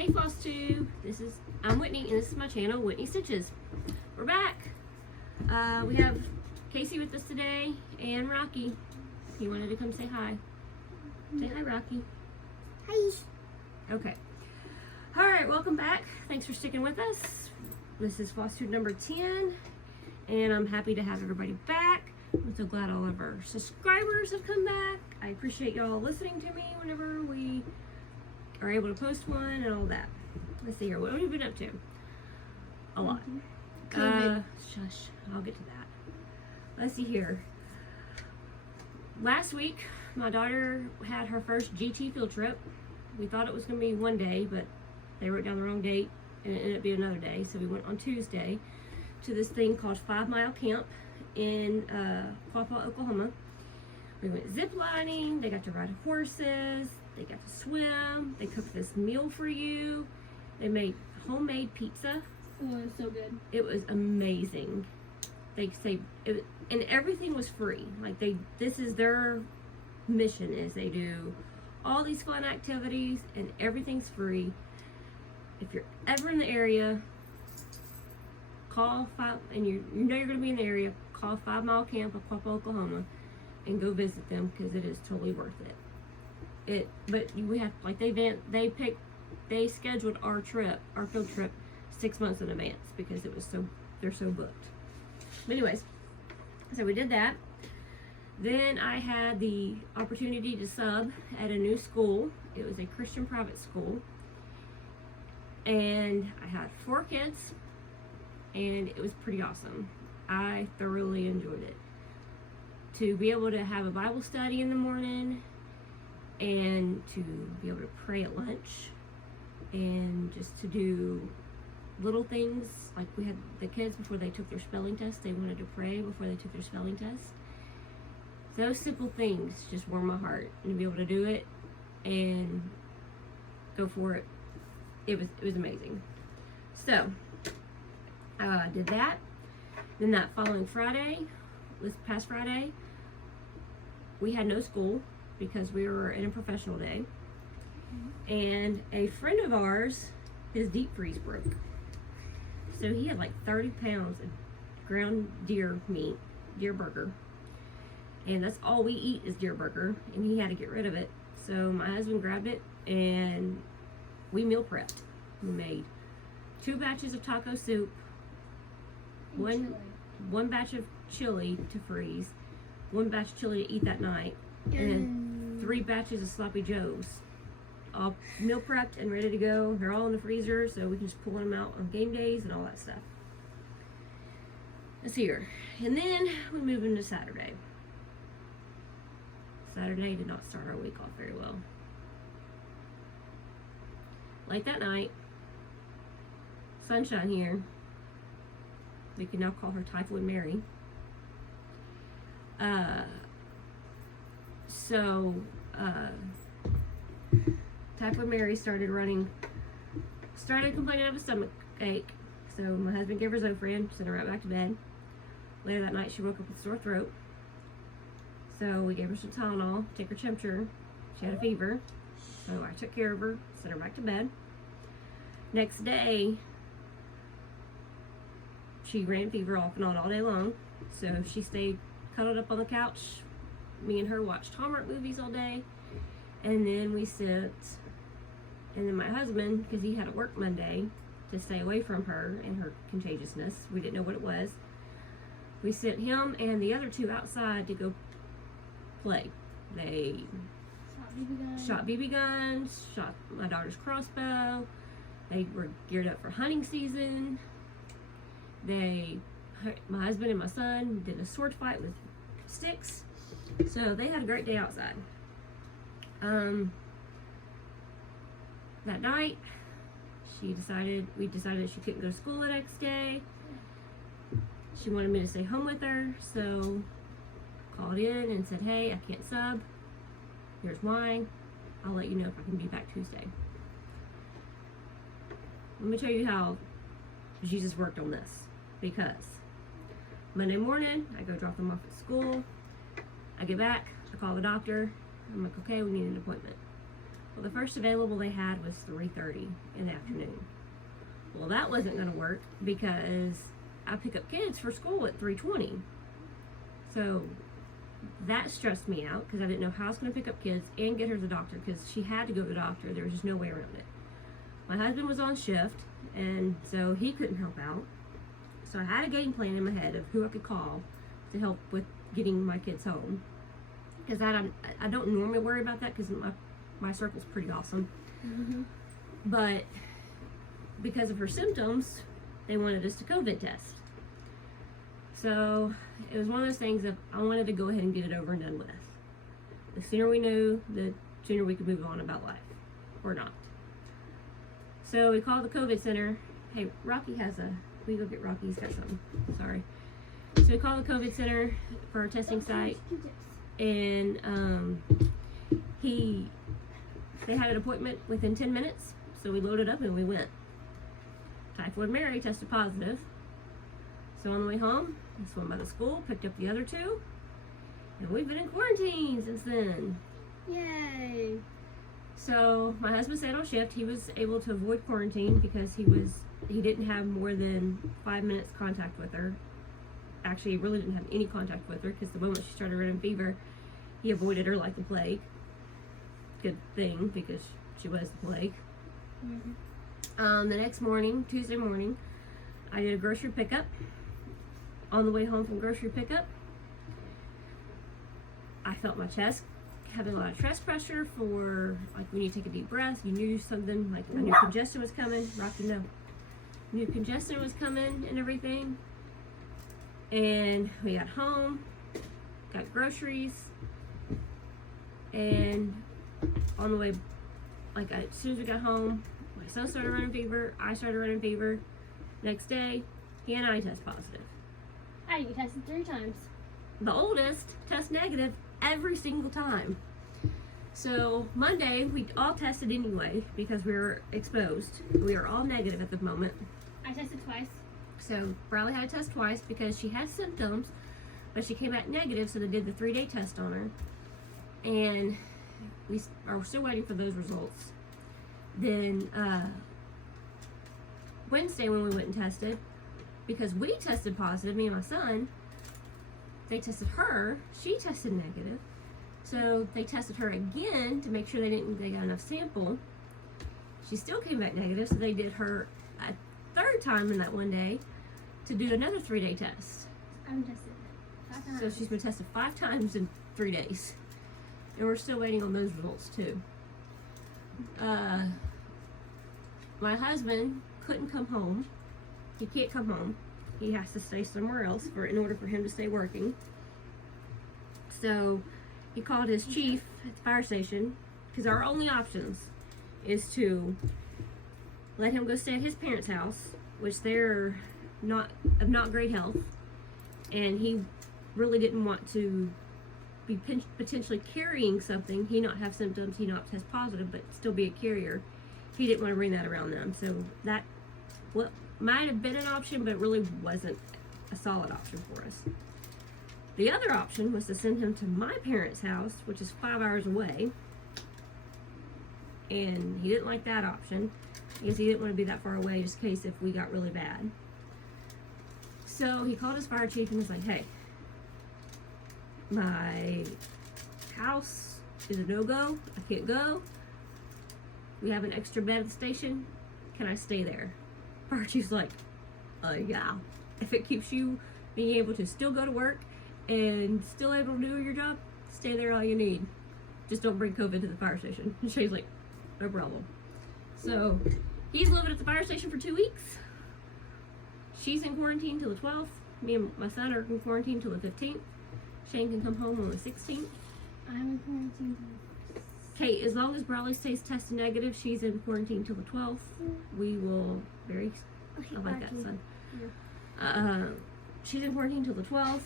Hey Flosstube, I'm Whitney and this is my channel, Whitney Stitches. We're back. We have Casey with us today and Rocky. He wanted to come say hi. Say hi, Rocky. Hi. Okay. Alright, welcome back. Thanks for sticking with us. This is Flosstube number 10 and I'm happy to have everybody back. I'm so glad all of our subscribers have come back. I appreciate y'all listening to me whenever we are able to post one and all that. Let's see here. What have we been up to? A lot. Shush. I'll get to that. Let's see here. Last week, my daughter had her first GT field trip. We thought it was going to be one day, but they wrote down the wrong date and it ended up being another day. So we went on Tuesday to this thing called 5 Mile Camp in Quapaw, Oklahoma. We went zip lining. They got to ride horses. They got to swim. They cooked this meal for you. They made homemade pizza. Oh, it was so good. It was amazing. They say it, and everything was free. Like this is their mission, is they do all these fun activities and everything's free. If you're ever in the area, call and you know you're going to be in the area, call 5 Mile Camp of Quapaw, Oklahoma, and go visit them because it is totally worth it. But we have, like, they scheduled our field trip 6 months in advance because they're so booked. But anyways, so we did that. Then I had the opportunity to sub at a new school. It was a Christian private school. And I had 4 kids, and it was pretty awesome. I thoroughly enjoyed it. To be able to have a Bible study in the morning, and to be able to pray at lunch, and just to do little things. Like, we had the kids, before they took their spelling test, they wanted to pray before they took their spelling test. Those simple things just warm my heart, and to be able to do it and go for it, it was amazing. So I did that. Then that following Friday, this past Friday, we had no school because we were in a professional day. And a friend of ours, his deep freeze broke. So he had like 30 pounds of ground deer meat, deer burger. And that's all we eat is deer burger. And he had to get rid of it. So my husband grabbed it and we meal prepped. We made 2 batches of taco soup, one batch of chili to freeze, 1 batch of chili to eat that night, and then 3 batches of sloppy joes, all meal prepped and ready to go. They're all in the freezer, so we can just pull them out on game days and all that stuff. Let's see here. And then we move into Saturday. Saturday did not start our week off very well. Late that night, Sunshine here, we can now call her Typhoid Mary. Typhoid Mary started complaining of a stomach ache. So my husband gave her Zofran, sent her right back to bed. Later that night, she woke up with a sore throat. So we gave her some Tylenol, take her temperature. She had a fever. So I took care of her, sent her back to bed. Next day, she ran fever off and on all day long. So she stayed cuddled up on the couch. Me and her watched Hallmark movies all day. And then and then my husband, because he had to work Monday to stay away from her and her contagiousness, we didn't know what it was. We sent him and the other 2 outside to go play. They shot BB guns, shot my daughter's crossbow. They were geared up for hunting season. My husband and my son did a sword fight with sticks. So they had a great day outside. That night, we decided she couldn't go to school the next day. She wanted me to stay home with her, so called in and said, hey, I can't sub. Here's why. I'll let you know if I can be back Tuesday. Let me tell you how Jesus worked on this. Because Monday morning, I go drop them off at school. I get back, I call the doctor. I'm like, okay, we need an appointment. Well, the first available they had was 3:30 in the afternoon. Well, that wasn't going to work because I pick up kids for school at 3:20. So that stressed me out because I didn't know how I was going to pick up kids and get her to the doctor because she had to go to the doctor. There was just no way around it. My husband was on shift, and so he couldn't help out. So I had a game plan in my head of who I could call to help with getting my kids home. Because I don't normally worry about that because my circle's pretty awesome. Mm-hmm. But because of her symptoms, they wanted us to COVID test. So it was one of those things that I wanted to go ahead and get it over and done with. The sooner we knew, the sooner we could move on about life, or not. So we called the COVID center. Hey, Rocky has we go get Rocky, he's got something, sorry. So we called the COVID center for our testing site, and they had an appointment within 10 minutes, so we loaded up and we went. Typhoid Mary tested positive. So on the way home, I swam by the school, picked up the other two, and we've been in quarantine since then. Yay! So my husband stayed on shift. He was able to avoid quarantine because he didn't have more than 5 minutes contact with her. Actually, he really didn't have any contact with her because the moment she started running fever, he avoided her like the plague. Good thing because she was the plague. Mm-hmm. The next morning, Tuesday morning, I did a grocery pickup. On the way home from grocery pickup, I felt my chest having a lot of chest pressure for, like, when you take a deep breath, you knew something, like, I knew congestion was coming. Rocky, no. Knew congestion was coming and everything. And we got home, got groceries, and on the way, like, as soon as we got home, my son started running fever, I started running fever. Next day, he and I test positive. I get tested 3 times. The oldest tests negative every single time. So Monday, we all tested anyway because we were exposed. We are all negative at the moment. I tested twice. So Bradley had to test twice because she had symptoms, but she came back negative, so they did the 3-day test on her. And we are still waiting for those results. Then Wednesday when we went and tested, because we tested positive, me and my son, they tested her, she tested negative. So they tested her again to make sure they got enough sample. She still came back negative, so they did her a 3rd time in that one day to do another 3-day test. I'm tested 5 times. So she's been tested 5 times in 3 days. And we're still waiting on those results too. My husband couldn't come home. He can't come home. He has to stay somewhere else in order for him to stay working. So he called his chief at the fire station because our only options is to let him go stay at his parents' house, which they're of not great health, and he really didn't want to be potentially carrying something. He not have symptoms, he not test positive, but still be a carrier. He didn't want to bring that around them. So that might have been an option, but it really wasn't a solid option for us. The other option was to send him to my parents' house, which is 5 hours away. And he didn't like that option because he didn't want to be that far away just in case if we got really bad. So he called his fire chief and was like, hey, my house is a no-go. I can't go. We have an extra bed at the station. Can I stay there? Fire chief's like, yeah. If it keeps you being able to still go to work and still able to do your job, stay there all you need. Just don't bring COVID to the fire station. And Shay's like, no problem. So he's living at the fire station for 2 weeks. She's in quarantine till the 12th. Me and my son are in quarantine till the 15th. Shane can come home on the 16th. I'm in quarantine. Okay, as long as Bradley stays tested negative, she's in quarantine till the 12th. We will I like that, son. Yeah. She's in quarantine till the 12th.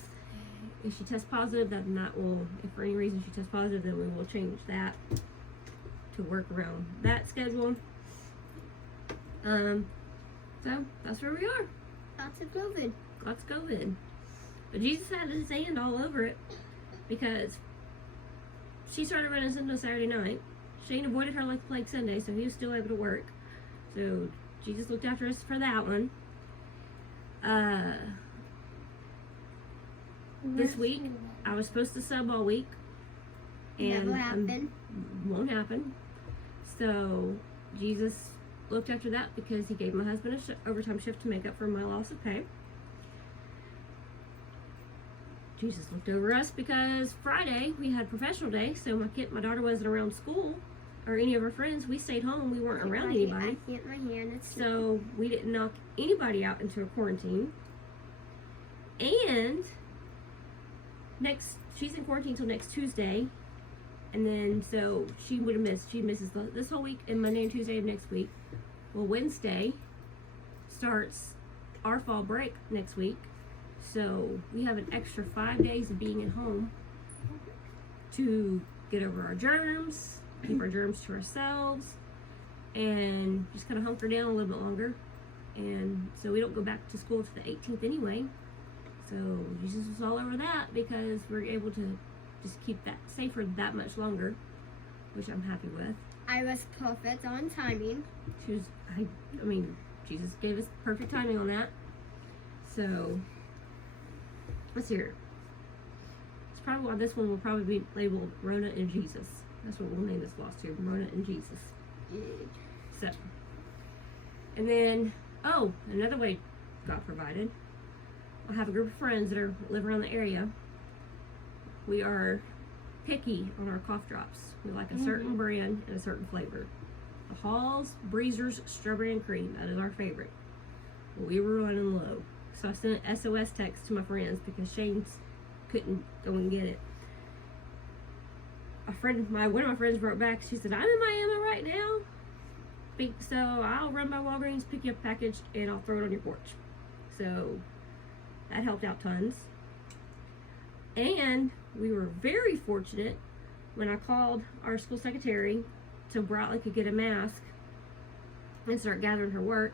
If she tests positive, then that will, if for any reason she tests positive, then we will change that to work around that schedule. So that's where we are. Lots of COVID. Lots of COVID. But Jesus had his hand all over it because she started running symptoms Saturday night. Shane avoided her like the plague Sunday, so he was still able to work. So Jesus looked after us for that one. This week, I was supposed to sub all week. And Never happened. Won't happen. So Jesus looked after that because he gave my husband a overtime shift to make up for my loss of pay. Jesus looked over us because Friday we had professional day, so my daughter wasn't around school or any of her friends. We stayed home. We weren't around anybody. I hit my hand. So we didn't knock anybody out into a quarantine. And she's in quarantine till next Tuesday. And then, so she would have missed. She misses this whole week and Monday and Tuesday of next week. Well, Wednesday starts our fall break next week. So we have an extra 5 days of being at home to get over our germs, keep our germs to ourselves, and just kind of hunker down a little bit longer. And so we don't go back to school to the 18th anyway. So Jesus was all over that because we're able to just keep that safe for that much longer, which I'm happy with. I was perfect on timing. I mean, Jesus gave us perfect timing on that. So let's hear it. It's probably why this one will probably be labeled Rona and Jesus. That's what we'll name this Flosstube, Rona and Jesus. So, and then, another way God provided. I have a group of friends that live around the area. We are picky on our cough drops. We like a certain brand and a certain flavor. The Hall's Breezers Strawberry and Cream. That is our favorite. We were running low. So I sent an SOS text to my friends because Shane's couldn't go and get it. One of my friends wrote back. She said, "I'm in Miami right now. So I'll run by Walgreens, pick you up a package, and I'll throw it on your porch." So that helped out tons. And we were very fortunate when I called our school secretary so Bradley could get a mask and start gathering her work.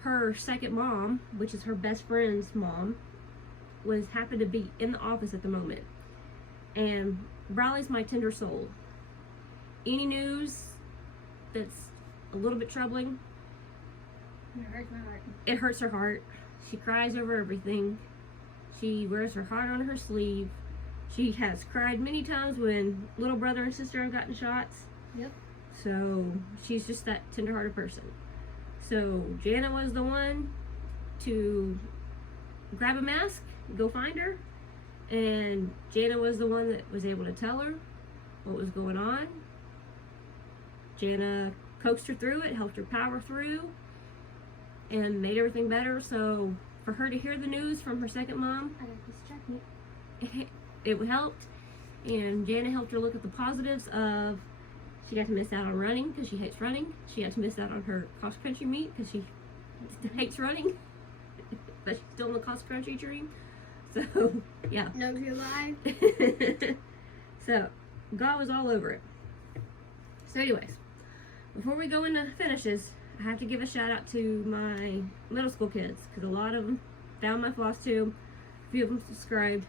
Her second mom, which is her best friend's mom, happened to be in the office at the moment. And Bradley's my tender soul. Any news that's a little bit troubling, It hurts my heart. it hurts her heart. She cries over everything. She wears her heart on her sleeve. She has cried many times when little brother and sister have gotten shots. Yep. So she's just that tender-hearted person. So Jana was the one to grab a mask, go find her, and Jana was the one that was able to tell her what was going on. Jana coaxed her through it, helped her power through, and made everything better. So for her to hear the news from her second mom, I got this chutney. it helped. And Jana helped her look at the positives of she got to miss out on running because she hates running. She got to miss out on her cross-country meet because she hates running. But she's still in the cross-country dream. So, yeah. No too live. So, God was all over it. So anyways, before we go into finishes, I have to give a shout out to my middle school kids because a lot of them found my Flosstube. A few of them subscribed.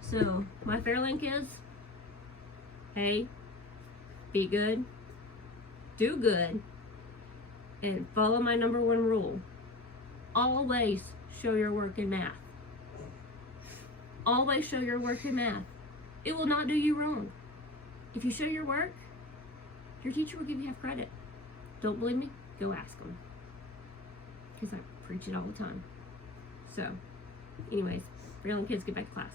So, my Fairlane kids, hey, be good, do good, and follow my number one rule. Always show your work in math. Always show your work in math. It will not do you wrong. If you show your work, your teacher will give you half credit. Don't believe me? Go ask them. Because I preach it all the time. So, anyways, Fairlane kids, get back to class.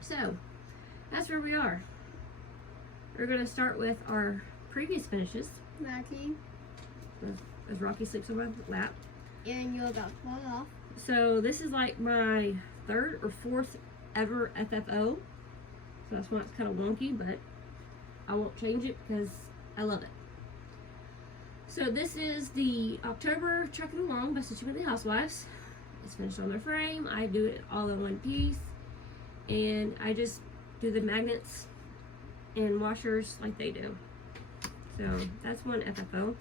So, that's where we are. We're going to start with our previous finishes. Rocky. As Rocky sleeps on my lap. And you're about to fall off. So this is like my third or fourth ever FFO. So that's why it's kind of wonky, but I won't change it because I love it. So this is the October Trucking Along by Stitching with the Housewives. It's finished on their frame. I do it all in one piece. And I just do the magnets and washers like they do. So that's one FFO.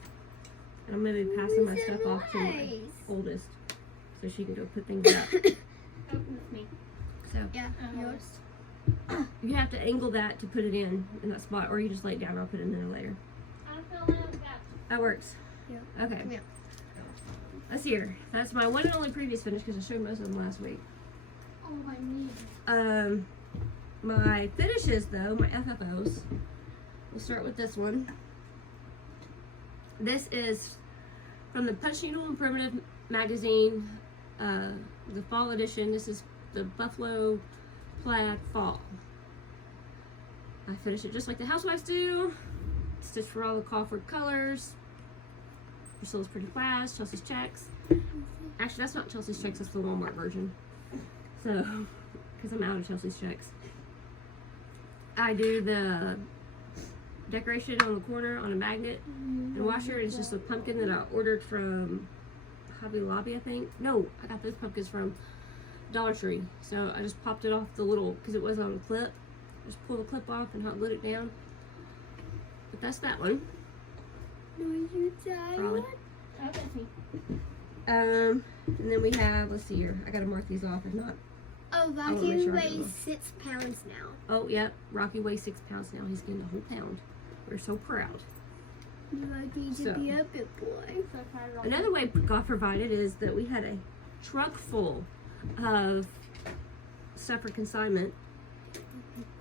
And I'm going to be passing my stuff off to my oldest so she can go put things up. Oh, with me. So Yeah, yours. You have to angle that to put it in that spot, or you just lay it down and I'll put it in there later. That works. Yeah. Okay. Yeah. Let's see here. That's my one and only previous finish because I showed most of them last week. Oh, I need. My finishes though, my FFOs. We'll start with this one. This is from the Punch Needle and Primitive magazine, the fall edition. This is the Buffalo Plaid Fall. I finish it just like the housewives do. Stitch for all the Crawford colors. Priscilla's Pretty Plaids, Chelsea's Checks. Actually, that's not Chelsea's Checks, that's the Walmart version. So, because I'm out of Chelsea's Checks. I do the decoration on the corner on a magnet. And washer is just a pumpkin that I ordered from Hobby Lobby, I think. No, I got those pumpkins from Dollar Tree. So I just popped it off the little, because it was on a clip. Just pull the clip off and hot glue it down. But that's that one. No, you died. Probably. Oh, that's me. And then we have, let's see here. I gotta mark these off if not. Oh, wanna make Rocky sure I get weighs them. 6 pounds now. Oh, yep. Rocky weighs 6 pounds now. He's gained a whole pound. We're so proud. You need So. to be a big boy. Another way God provided is that we had a truck full of stuff for consignment.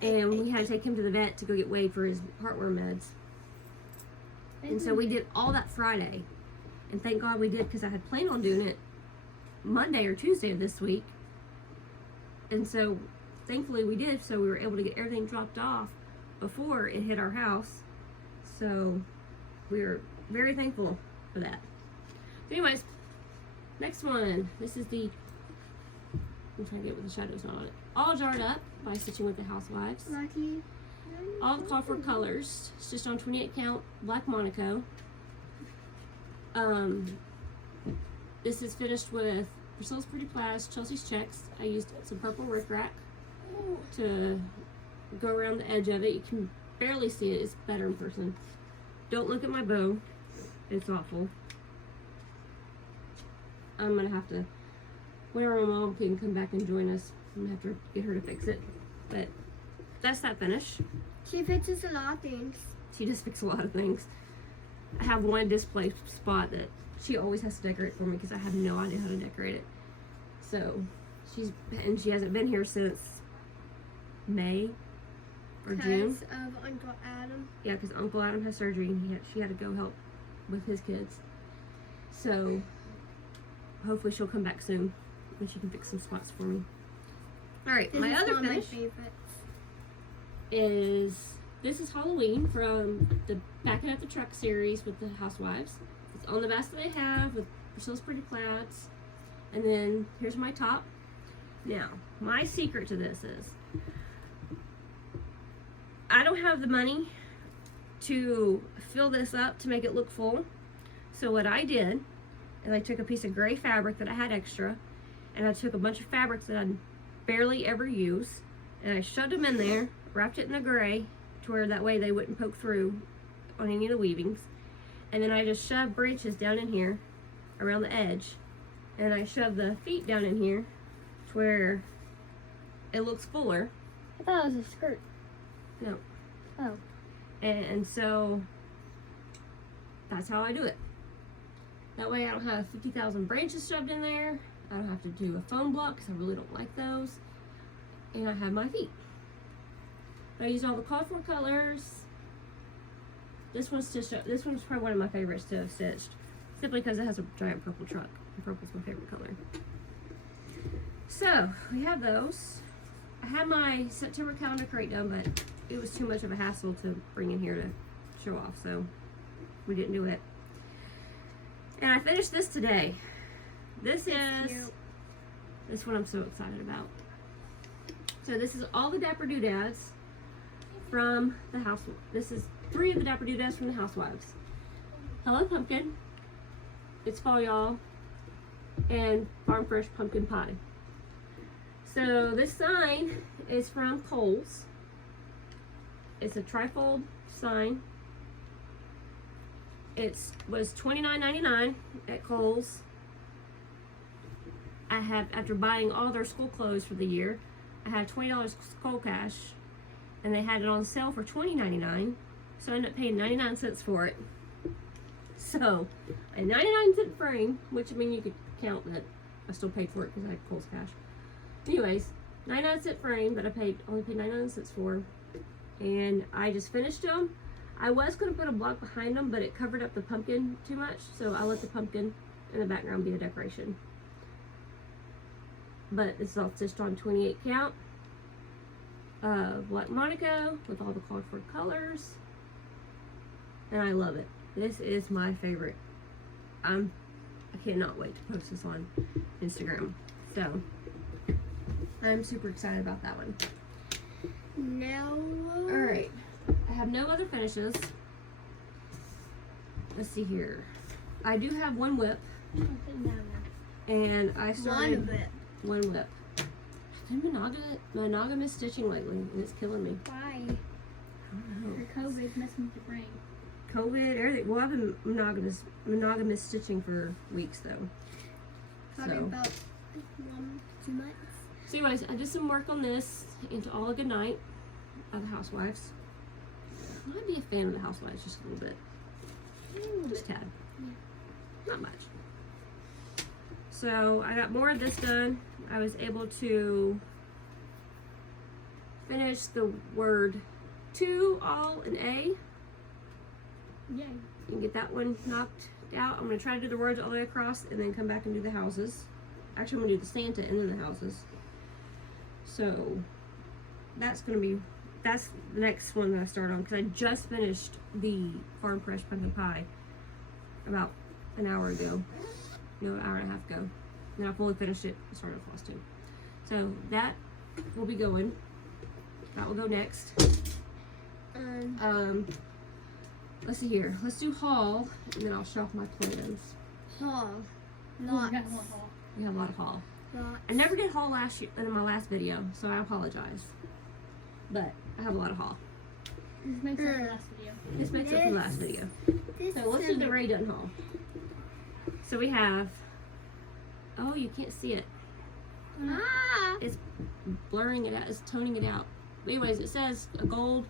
And we had to take him to the vet to go get weighed for his heartworm meds. And so we did all that Friday. And thank God we did because I had planned on doing it Monday or Tuesday of this week. And so thankfully we did. So we were able to get everything dropped off before it hit our house. So we were very thankful for that. So anyways, next one. This is the, I'm trying to get with the shadows on it. All Jarred Up by Stitching with the Housewives. Rocky. All the Crawford colors, stitched on 28 count black Monaco. This is finished with Priscilla's Pretty Plaids, Chelsea's Checks. I used some purple rickrack to go around the edge of it. You can barely see it, it's better in person. Don't look at my bow, it's awful. I'm gonna have to, whenever my mom can come back and join us, I'm gonna have to get her to fix it. But that's that finish. She fixes a lot of things. She does fix a lot of things. I have one display spot that she always has to decorate for me because I have no idea how to decorate it. So she hasn't been here since May or June. Because of Uncle Adam. Yeah, because Uncle Adam has surgery and she had to go help with his kids. So hopefully she'll come back soon and she can fix some spots for me. All right, This my is other one of my finish favorites. is, this is Halloween from the Backing Up the Truck series with the Housewives. It's on the basket I have with Priscilla's Pretty Plaids. And then here's my top. Now, my secret to this is I don't have the money to fill this up to make it look full. So what I did is I took a piece of gray fabric that I had extra and I took a bunch of fabrics that I barely ever use and I shoved them in there, wrapped it in the gray to where that way they wouldn't poke through on any of the weavings. And then I just shoved branches down in here around the edge. And I shoved the feet down in here to where it looks fuller. I thought it was a skirt. No. Oh. And so that's how I do it. That way I don't have 50,000 branches shoved in there. I don't have to do a foam block because I really don't like those. And I have my feet. But I used all the Crawford colors. This one's stitched up. This one's probably one of my favorites to have stitched. Simply because it has a giant purple truck. And purple's my favorite color. So, we have those. I had my September calendar crate done, but it was too much of a hassle to bring in here to show off, so we didn't do it. And I finished this today. This It's is, cute. this one I'm so excited about. So this is all the Dapper Doodads from the house. This is 3 of the Dapper Doodads from the Housewives. Hello Pumpkin, It's Fall Y'all, and Farm Fresh Pumpkin Pie. So this sign is from Kohl's. It's a trifold sign. It was $29.99 at Kohl's. I have, after buying all their school clothes for the year, I had $20 Skull Cash, and they had it on sale for $20.99, so I ended up paying 99 cents for it. So, a 99-cent frame, which I mean you could count that I still paid for it because I had Kohl's Cash. Anyways, 99-cent frame that I only paid 99 cents for, and I just finished them. I was going to put a block behind them, but it covered up the pumpkin too much, so I let the pumpkin in the background be a decoration. But this is all stitched on 28 count. Black Monaco with all the called for colors, and I love it. This is my favorite. I cannot wait to post this on Instagram. So I'm super excited about that one. No. Alright. I have no other finishes. Let's see here. I do have one whip. And I started one whip. I've been monogamous stitching lately, and it's killing me. Why? I don't know. For COVID messing with your brain. COVID, everything. Well, I've been monogamous stitching for weeks though. Probably So. about 2 months. So anyways, I did some work on this into All a Good Night of the Housewives. I might be a fan of the Housewives just a little bit. Just a tad. Yeah. Not much. So I got more of this done. I was able to finish the word to all in A. Yay. And get that one knocked out. I'm going to try to do the words all the way across and then come back and do the houses. Actually, I'm going to do the Santa and then the houses. So that's the next one that I start on, because I just finished the Farm Fresh Pumpkin Pie about an hour ago. No, an hour and a half ago. Then I fully finished it and started Flosstube. So that will be going. That will go next. Let's see here. Let's do haul, and then I'll show off my plans. Haul. We Lots. got one haul. We have a lot of haul. Lots. I never did haul last year in my last video, so I apologize. But I have a lot of haul. This makes up for the last video. This makes up for the last video. This So let's do the Ray Dunn haul. So we have. Oh, you can't see it. Ah! It's blurring it out. It's toning it out. But anyways, it says a gold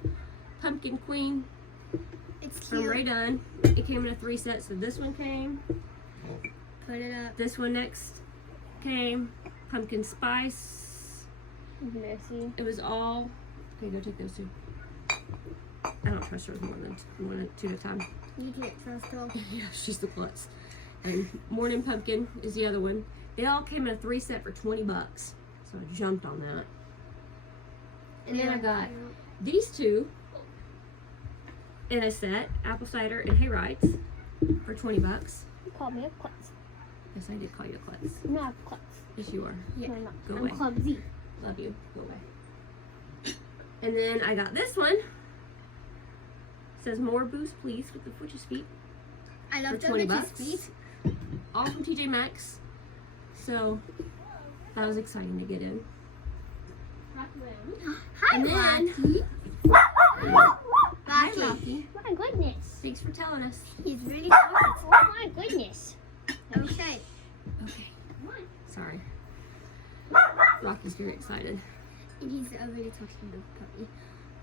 pumpkin queen It's from cute. Ray Dunn. It came in a 3 set. So this one came. Put it up. This one next came. Pumpkin spice. Messy. It was all. Okay, go take those two. I don't trust her with more than 2 at a time. You can't trust her. Yeah, she's the klutz. And Morning Pumpkin is the other one. They all came in a 3 set for $20. So I jumped on that. And then I got these two in a set, apple cider and hay rides, for $20. You called me a klutz. Yes, I did call you a klutz. I'm not a klutz. Yes, you are. Yeah. No, I'm not. Go I'm away. clumsy. Love you. Go away. And then I got this one. It says more boost, please, with the Witch's feet. I love For the 20 witch's bucks. feet. All from TJ Maxx. So that was exciting to get in. Hi, And then- Rocky. Hi, Rocky. Rocky. My goodness. Thanks for telling us. He's really smart. Oh my goodness. Okay. Okay. Sorry. Rocky's very excited. And he's already talking to the puppy.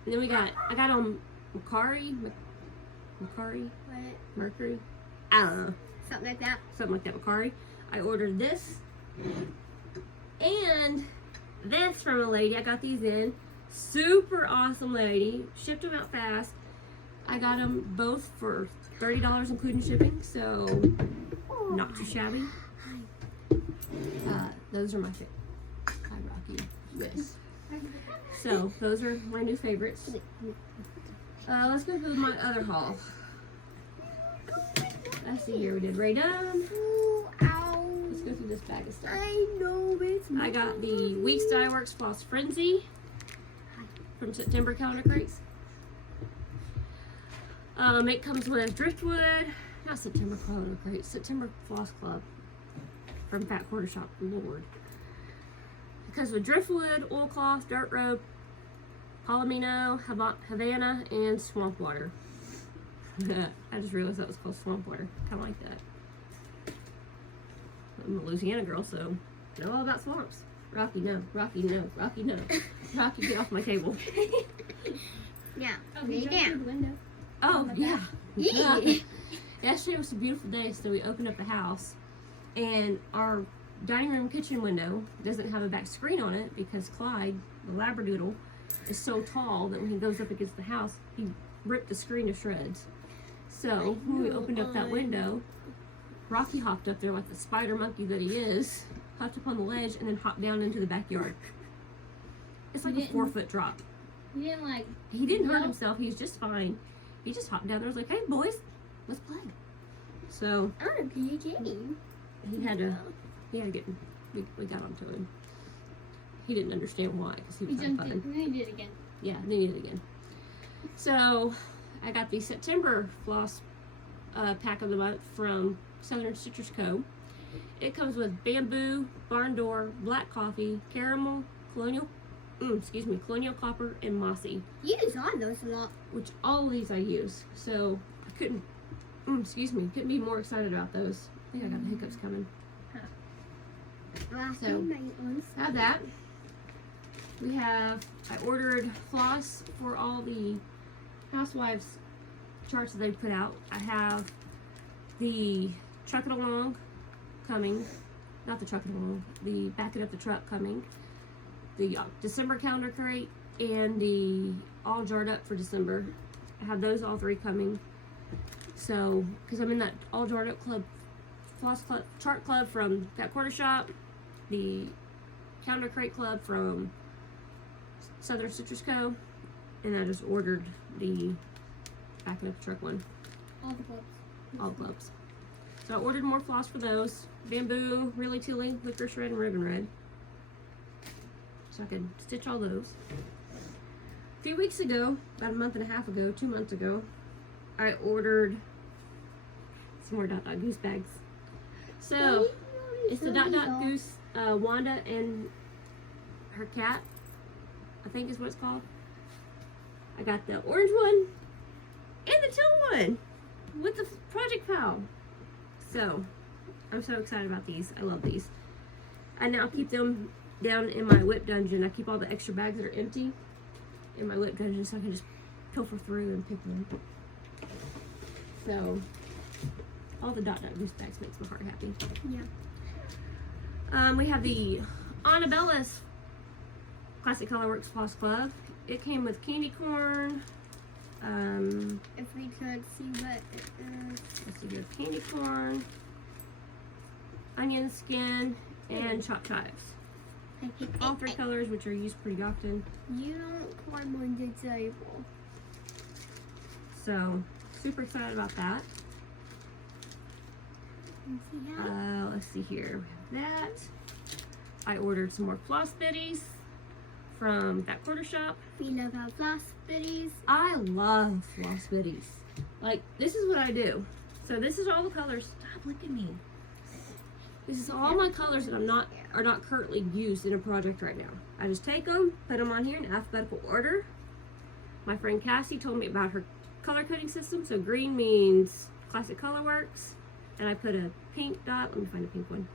And then I got on Mercury. What? Mercury. I don't know. Something like that. Something like that, Mercury. I ordered this. And this from a lady. I got these in. Super awesome lady. Shipped them out fast. I got them both for $30 including shipping. So not too shabby. Those are my favorite. Hi, Rocky. Yes. So those are my new favorites. Let's go through my other haul. Let's see here. We did Ray Dunn. Ooh, ow. Let's go through this bag of stuff. I know it's I got the Weeks Dye Works Floss Frenzy from September calendar crates. It comes with Driftwood, not September calendar crates, September Floss Club from Fat Quarter Shop, Lord. It comes with Driftwood, Oilcloth, Dirt Rope, Palomino, Havana, and Swamp Water. I just realized that was called Swamp Water. Kind of like that. I'm a Louisiana girl, so know all about swamps. Rocky, no. Rocky, no. Rocky, no. Rocky, get off my table. Yeah. Oh, he Lay jumped through down. the window. Oh, Like yeah. Yeah. Yesterday was a beautiful day, so we opened up the house, and our dining room kitchen window doesn't have a back screen on it because Clyde, the Labradoodle, is so tall that when he goes up against the house, he ripped the screen to shreds. So when we opened up that window, Rocky hopped up there like the spider monkey that he is, hopped up on the ledge, and then hopped down into the backyard. It's like a 4-foot drop. You didn't like. He didn't hurt No. himself. He was just fine. He just hopped down there. Was like, "Hey boys, let's play." So I want to play a game. he had to get. We got onto him. He didn't understand why because he He was having jumped fun. in. And then he did it again. Yeah, then he did it again. So I got the September floss pack of the month from Southern Citrus Co. It comes with bamboo, barn door, black coffee, caramel, colonial copper, and mossy. You use on those a lot. Which all of these I use. So I couldn't be more excited about those. I think I got the hiccups coming. Last So, time I was. Have that. I ordered floss for all the housewives charts that they put out. I have the truck it along coming. Not the truck it along. The back it up the truck coming. The December calendar crate and the all jarred up for December. I have those all three coming. So, because I'm in that all jarred up club, floss club, chart club from that quarter shop, the calendar crate club from Southern Citrus Co. And I just ordered the backing up the truck one. All the clubs. All clubs. So I ordered more floss for those. Bamboo, Really Tilly, Licorice Red, and Ribbon Red. So I could stitch all those. A few weeks ago, about a month and a half ago, 2 months ago, I ordered some more Dot Dot Goose bags. So it's the Dot Dot Goose Wanda and her cat, I think is what it's called. I got the orange one and the teal one with the Project Pal. So I'm so excited about these. I love these. I now keep them down in my whip dungeon. I keep all the extra bags that are empty in my whip dungeon so I can just pilfer through and pick them. So all the Dot Dot Goose bags makes my heart happy. Yeah. We have the Annabella's Classic Colorworks Floss Club. It came with candy corn. If we could see what it is. Let's see here. Candy corn, onion skin, and chopped chives. All three colors, which are used pretty often. You don't climb on the table. So, super excited about that. Let's see here. We have that. I ordered some more floss bitties from that quarter shop. We love our floss bitties. I love floss bitties. Like, this is what I do. So this is all the colors. Stop looking at me. This is all my colors that are not currently used in a project right now. I just take them, put them on here in alphabetical order. My friend Cassie told me about her color coding system. So green means Classic Colorworks, and I put a pink dot. Let me find a pink one.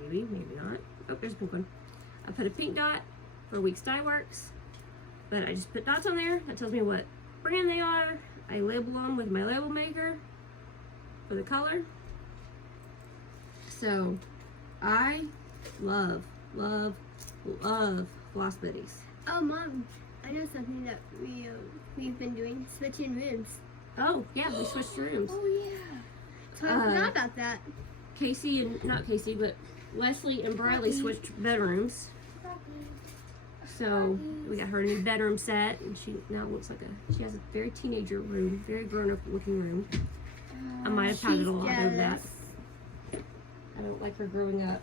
Maybe not. Oh, there's a pink one. I put a pink dot for Weeks Dye Works, but I just put dots on there. That tells me what brand they are. I label them with my label maker for the color. So I love floss bitties. Oh, Mom, I know something that we've been doing. Switching rooms. Oh yeah, we switched rooms. Oh yeah. So I forgot about that. Casey and not Casey, but Leslie and Briley switched bedrooms. So we got her a new bedroom set, and she now looks like she has a very teenager room, very grown up looking room. I might have pouted a lot over that. I don't like her growing up.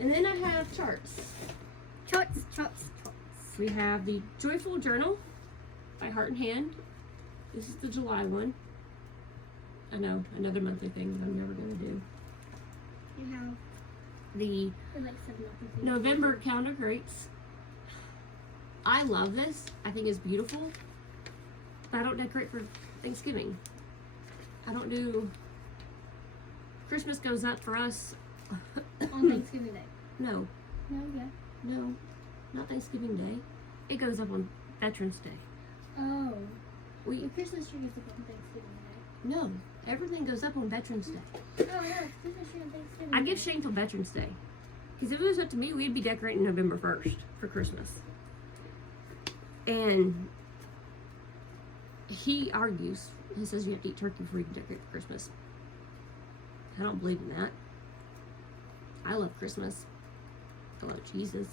And then I have charts. Charts. We have the Joyful Journal by Heart and Hand. This is the July one. I know, another monthly thing that I'm never going to do. You have The Like 7 months. November calendar crates. I love this. I think it's beautiful. But I don't decorate for Thanksgiving. I don't do Christmas goes up for us. On Thanksgiving Day. No, No, not Thanksgiving Day. It goes up on Veterans Day. Oh. We The Christmas tree is up on Thanksgiving Day. no, everything goes up on Veterans Day. Oh, no, Christmas tree on Thanksgiving I Day. give Shane till Veterans Day. Because if it was up to me, we'd be decorating November 1st for Christmas. And he argues. He says you have to eat turkey before you can decorate for Christmas. I don't believe in that. I love Christmas. I love Jesus.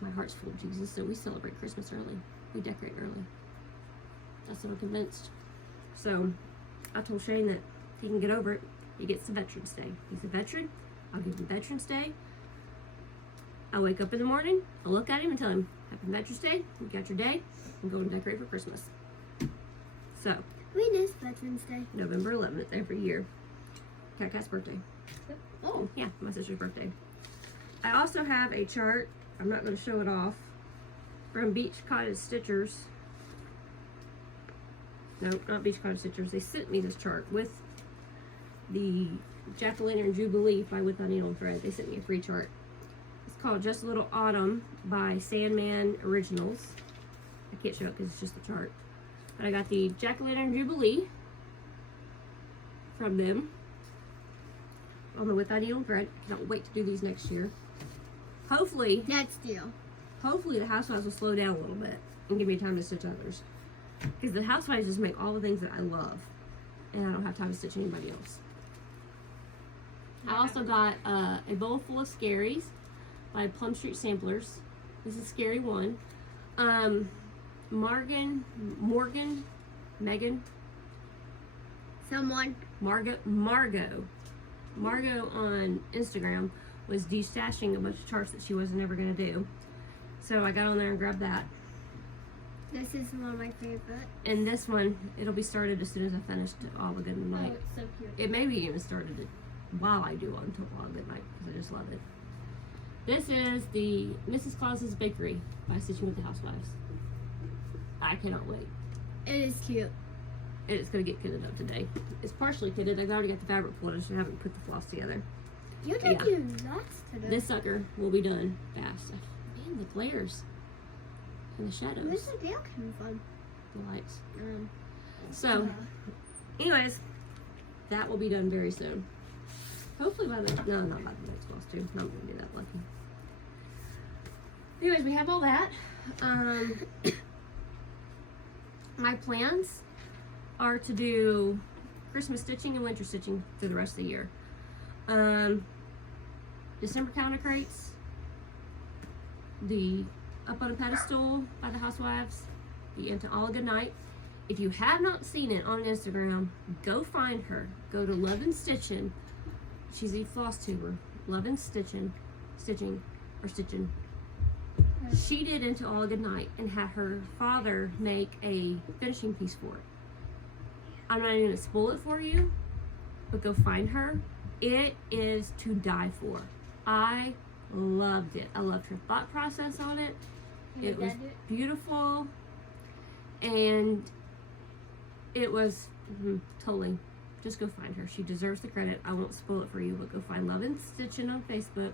My heart's full of Jesus, so we celebrate Christmas early. We decorate early. That's what I'm convinced. So I told Shane that he can get over it. He gets the Veterans Day. He's a veteran. I'll give him Veterans Day. I wake up in the morning, I look at him and tell him, Happy Veterans Day, you got your day, and go and decorate for Christmas. So, We miss Veterans Day. November 11th every year. Cat's birthday. Yep. Oh, yeah, my sister's birthday. I also have a chart, I'm not going to show it off, from Beach Cottage Stitchers. No, not Beach Cottage Stitchers. They sent me this chart with the Jack-O-Lantern Jubilee by With a Needle and Thread. They sent me a free chart. It's called Just a Little Autumn by Sandman Originals. I can't show it because it's just a chart. But I got the Jack-O-Lantern Jubilee from them on the With a Needle and Thread. Can't wait to do these next year. Hopefully the housewives will slow down a little bit and give me time to stitch others. Because the housewives just make all the things that I love. And I don't have time to stitch anybody else. I also got a bowl full of scaries by Plum Street Samplers. This is Scary 1. Margot on Instagram was destashing a bunch of charts that she wasn't ever going to do. So I got on there and grabbed that. This is one of my favorites. And this one, it'll be started as soon as I finish All the Good Oh, Night. it's so cute. It may be even started it while I do Until All Good Night because I just love it. This is the Mrs. Claus's Bakery by Stitching with the Housewives. I cannot wait. It is cute. And it's going to get kitted up today. It's partially kitted. I've already got the fabric pulled. I just haven't put the floss together. You Yeah. did your lots today. This sucker will be done fast. Man, the glares and the shadows. Where's the Dale coming from? The lights. So, anyways, that will be done very soon. Hopefully by the not by the next floss too. Not going to be that lucky. Anyways, we have all that. My plans are to do Christmas stitching and winter stitching for the rest of the year. December calendar crates, the Up on a Pedestal by the Housewives, the Into All a Good Night. If you have not seen it on Instagram, go find her. Go to Love and Stitching. She's a floss tuber. Love and Stitching. She did Into All a Good Night and had her father make a finishing piece for it. I'm not even going to spoil it for you, but go find her. It is to die for. I loved it. I loved her thought process on it. It was beautiful. And it was totally, just go find her. She deserves the credit. I won't spoil it for you, but go find Love and Stitching on Facebook,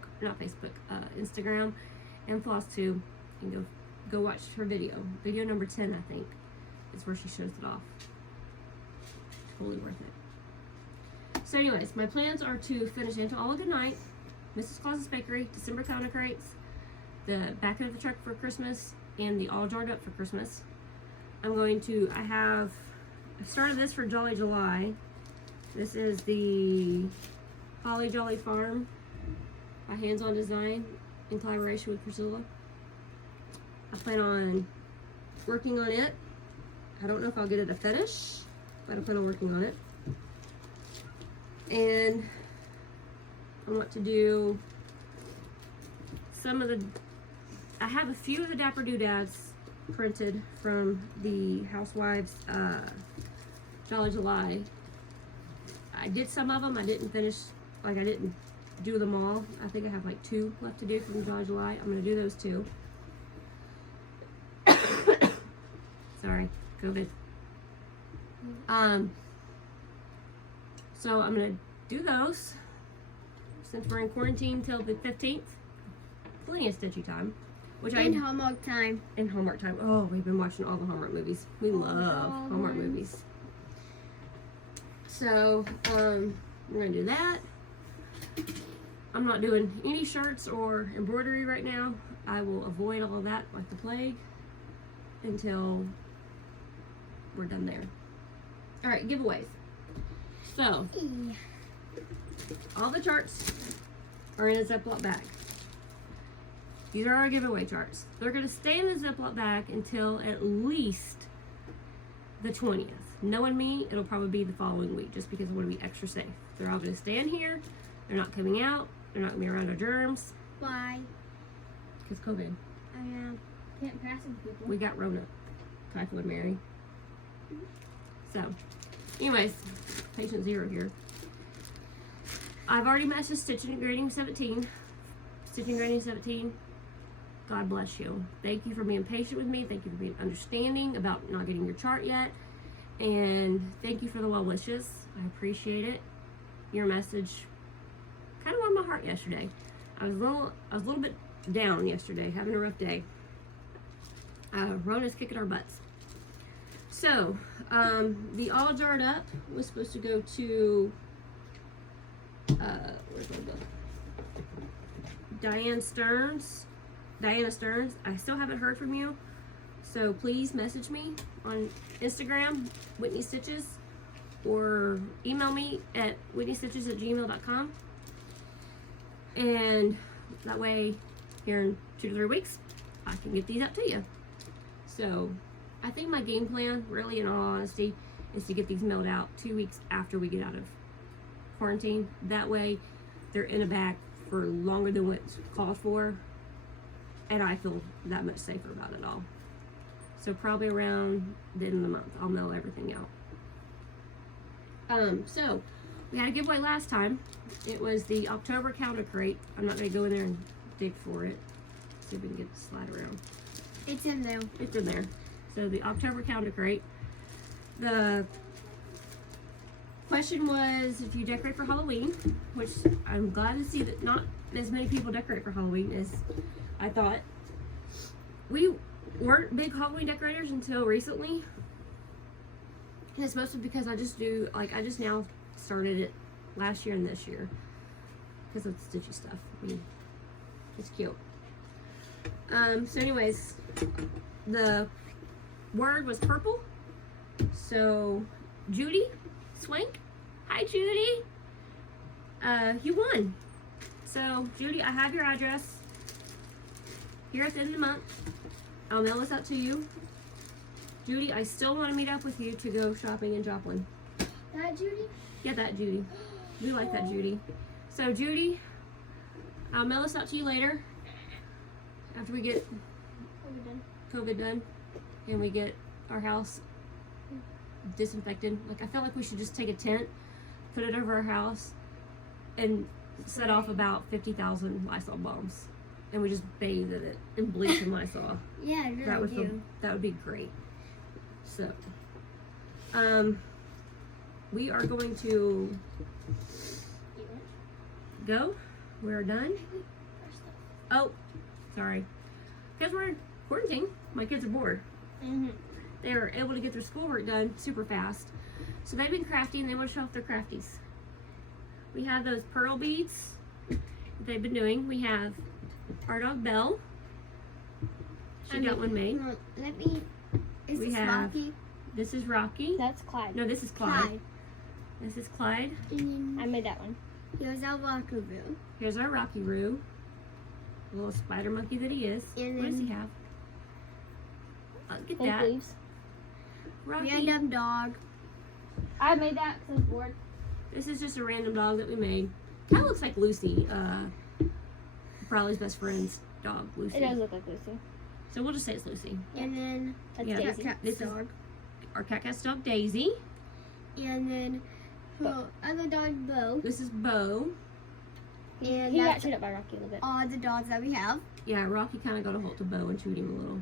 Instagram, and Flosstube, and go watch her video. Video number 10, I think, is where she shows it off. Totally worth it. So anyways, my plans are to finish Into All a Good Night, Mrs. Claus's Bakery, December calendar crates, the back of the truck for Christmas, and the All Jarred Up for Christmas. I started this for Jolly July. This is the Holly Jolly Farm by Hands On Design in collaboration with Priscilla. I plan on working on it. I don't know if I'll get it to finish, but I plan on working on it. And I want to do I have a few of the Dapper Doodads printed from the Housewives Jolly July. I did some of them. I didn't finish, I didn't do them all. I think I have like 2 left to do from Jolly July. I'm going to do those 2. Sorry, COVID. So I'm going to do those. Since we're in quarantine till the 15th, plenty of stitchy time. Which And homework time. And Hallmark time. Oh, we've been watching all the Hallmark movies. We love Hallmark movies. So, we're gonna do that. I'm not doing any shirts or embroidery right now. I will avoid all of that like the plague until we're done there. Alright, giveaways. So, all the charts are in a Ziploc bag. These are our giveaway charts. They're going to stay in the Ziploc bag until at least the 20th. Knowing me, it'll probably be the following week just because I want to be extra safe. They're all going to stay in here. They're not coming out. They're not going to be around our germs. Why? Because COVID. I know. Can't pass them to people. We got Rona. Typhoid Mary. So, anyways, patient 0 here. I've already messaged Stitching and Grading 17. Stitching and Grading 17. God bless you. Thank you for being patient with me. Thank you for being understanding about not getting your chart yet. And thank you for the well wishes. I appreciate it. Your message kind of warmed my heart yesterday. I was a little bit down yesterday, having a rough day. Rona's kicking our butts. So, the All Jarred Up was supposed to go to where's my book? Diana Stearns. I still haven't heard from you, so please message me on Instagram, Whitney Stitches, or email me at whitneystitches@gmail.com. And that way, here in 2 to 3 weeks, I can get these up to you. So, I think my game plan, really in all honesty, is to get these mailed out 2 weeks after we get out of quarantine. That way, they're in a bag for longer than what's called for, and I feel that much safer about it all. So probably around the end of the month, I'll mail everything out. So we had a giveaway last time. It was the October calendar crate. I'm not gonna go in there and dig for it. See if we can get it to slide around. It's in there. It's in there. So the October calendar crate. The question was if you decorate for Halloween, which I'm glad to see that not as many people decorate for Halloween as I thought. We weren't big Halloween decorators until recently. And it's mostly because I just now started it last year and this year. Because of the stitchy stuff. I mean, it's cute. So anyways, the word was purple. So Judy Swank, hi Judy. You won. So Judy, I have your address here at the end of the month. I'll mail this out to you. Judy, I still want to meet up with you to go shopping in Joplin. That Judy? Yeah, that Judy. We like that Judy. So Judy, I'll mail this out to you later after we get COVID done and we get our house disinfected. Like, I felt like we should just take a tent, put it over our house, and set off about 50,000 Lysol bombs, and we just bathe in it in bleach and Lysol. Yeah, I really do. That would be great. So, we are going to go. We're done. Oh, sorry. Because we're in quarantine, my kids are bored. They are able to get their schoolwork done super fast. So they've been crafting. They want to show off their crafties. We have those pearl beads that they've been doing. We have our dog Belle. She got one made. Is We this have- Rocky? This is Rocky. That's Clyde. No, this is Clyde. This is Clyde. I made that one. Here's our Rockaboo. Here's our Rocky Roo. Little spider monkey that he is. And What does he then- have? Get Fake that. leaves. Rocky. Random dog. I made that because I was bored. This is just a random dog that we made. Kind of looks like Lucy. Brawley's best friend's dog, Lucy. It does look like Lucy. So we'll just say it's Lucy. And then That's Yeah, Daisy. Cat's this is- dog. Our cat-cat's dog, Daisy. And then her other dog, Bo. This is Bo. And He got that's chewed up by Rocky a little bit. all the dogs that we have. Yeah, Rocky kind of got a hold to Bo and chewed him a little.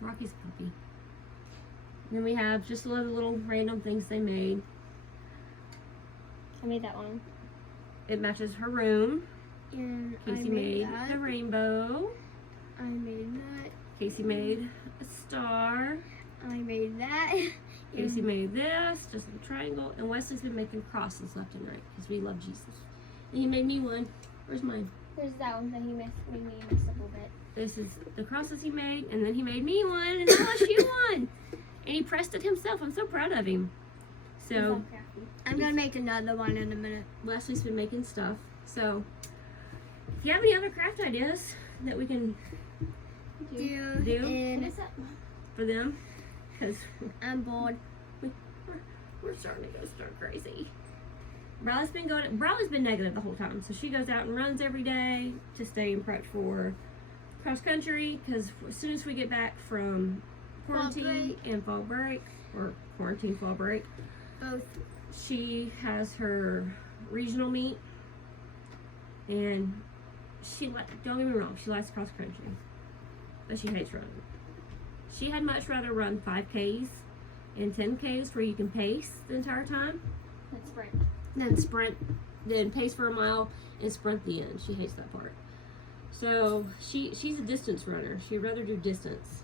Rocky's a puppy. And then we have just a lot of little random things they made. I made that one. It matches her room. And Casey I made that. the rainbow. I made that. Casey made a star. I made that. Casey made this, just a triangle. And Wesley's been making crosses left and right because we love Jesus. And he made me one. Where's mine? There's that one that he made me mess up a bit. This is the crosses he made, and then he made me one, and now she one. And he pressed it himself. I'm so proud of him. He's So all crafty. I'm gonna make another one in a minute. Leslie's been making stuff. So if you have any other craft ideas that we can Do Do? What and is that? for them, because I'm bored. we're starting to go stir crazy. Bradley's been negative the whole time, so she goes out and runs every day to stay in prep for cross country. Because as soon as we get back from quarantine and fall break, or quarantine fall break, Both. she has her regional meet, and don't get me wrong, she likes cross country, but she hates running. She had much rather run 5Ks and 10Ks where you can pace the entire time That's right. then pace for a mile and sprint the end. She hates that part. So she's a distance runner. She'd rather do distance.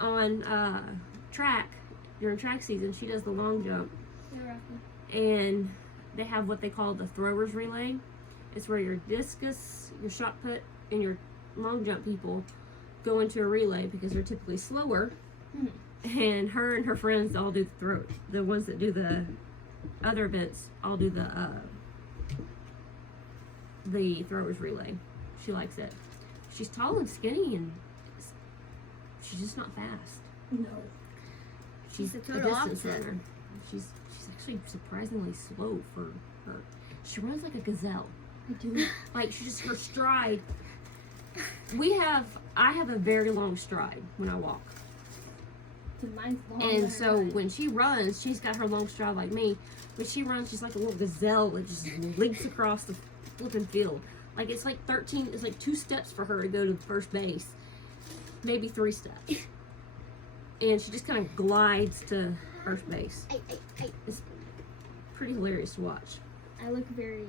On track, during track season, she does the long jump, You're rocky. and they have what they call the throwers relay. It's where your discus, your shot put, and your long jump people go into a relay because they're typically slower. And her and her friends all do the ones that do the other events all do the throwers relay. She likes it. She's tall and skinny, and she's just not fast. No. She's the a total distance opposite. runner. She's actually surprisingly slow for her. She runs like a gazelle. I do. Like her stride. I have a very long stride when I walk. Mine's long. And so when she runs, she's got her long stride like me. When she runs, she's like a little gazelle that just leaps across the flipping field. Like it's like 2 steps for her to go to first base. Maybe 3 steps. And she just kind of glides to first base. It's pretty hilarious to watch. I look very.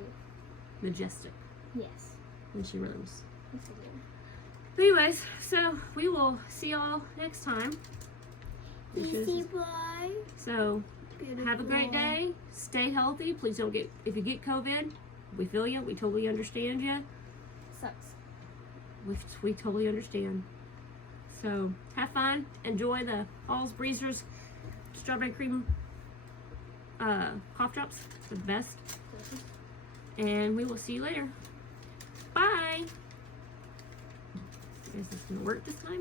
Majestic Yes. when she runs. Yes, I do. But anyways, so we will see y'all next time. Easy boy. So Beautiful. have a great day. Stay healthy. Please don't if you get COVID, we feel you. We totally understand you. Sucks. We totally understand. So have fun. Enjoy the Halls Breezers strawberry cream cough drops. They're the best. And we will see you later. Bye. I guess it's gonna work this time.